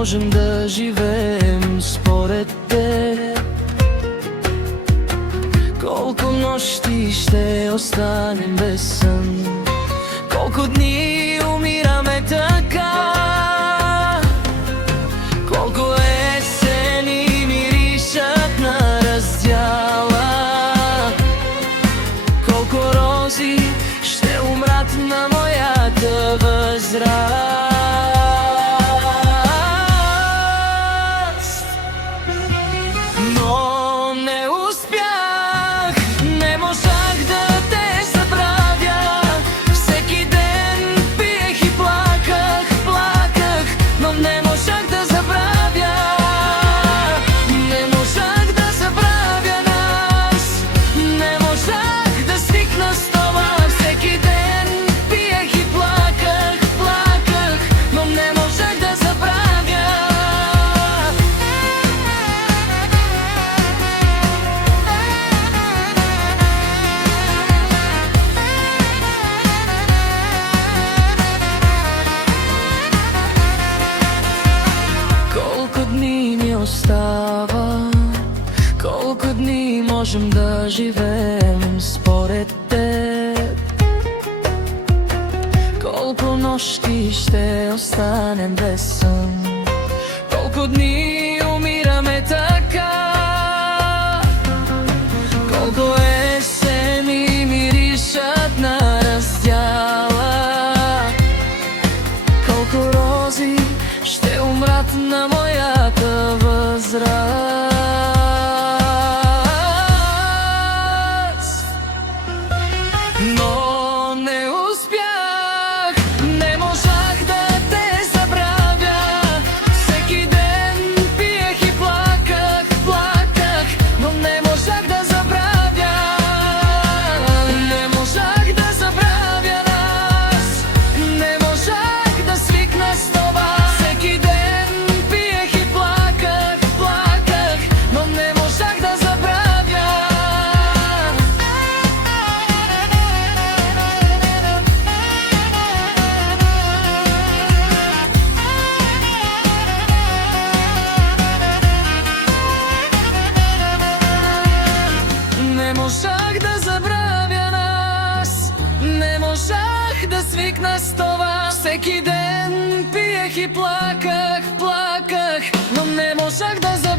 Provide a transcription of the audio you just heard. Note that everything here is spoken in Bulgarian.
можем да живеем според теб? Колко нощи ще останем без сън? Колко дни умираме така? Колко есени миришат на раздяла? Колко рози ще умрат на моята възраст? Но не успях, не можах да те забравя. Всеки ден пиех и плаках, плаках, но не можах да забравя. Не можах да забравя нас, не можах да свикна с това. Всеки ден пиех и плаках, плаках, но не можах да забравя. Колко дни ни остава? Колко дни можем да живеем според теб? Колко нощи ще останем без сън? Колко дни умираме така? Колко есени миришат на раздяла? Колко рози ще умрат на моята възраст? Но не успях, не можах да те забравя. Всеки ден пиех и плаках, плаках, но не можах да забравя. Не можах да забравя нас, не можах да свикна с това. Всеки ден пиех и плаках, плаках, но не можах да забравя. Не можах да забравя нас, не можах да свикна с това. Всеки ден пиех и плаках, плаках, но не можах да забравя.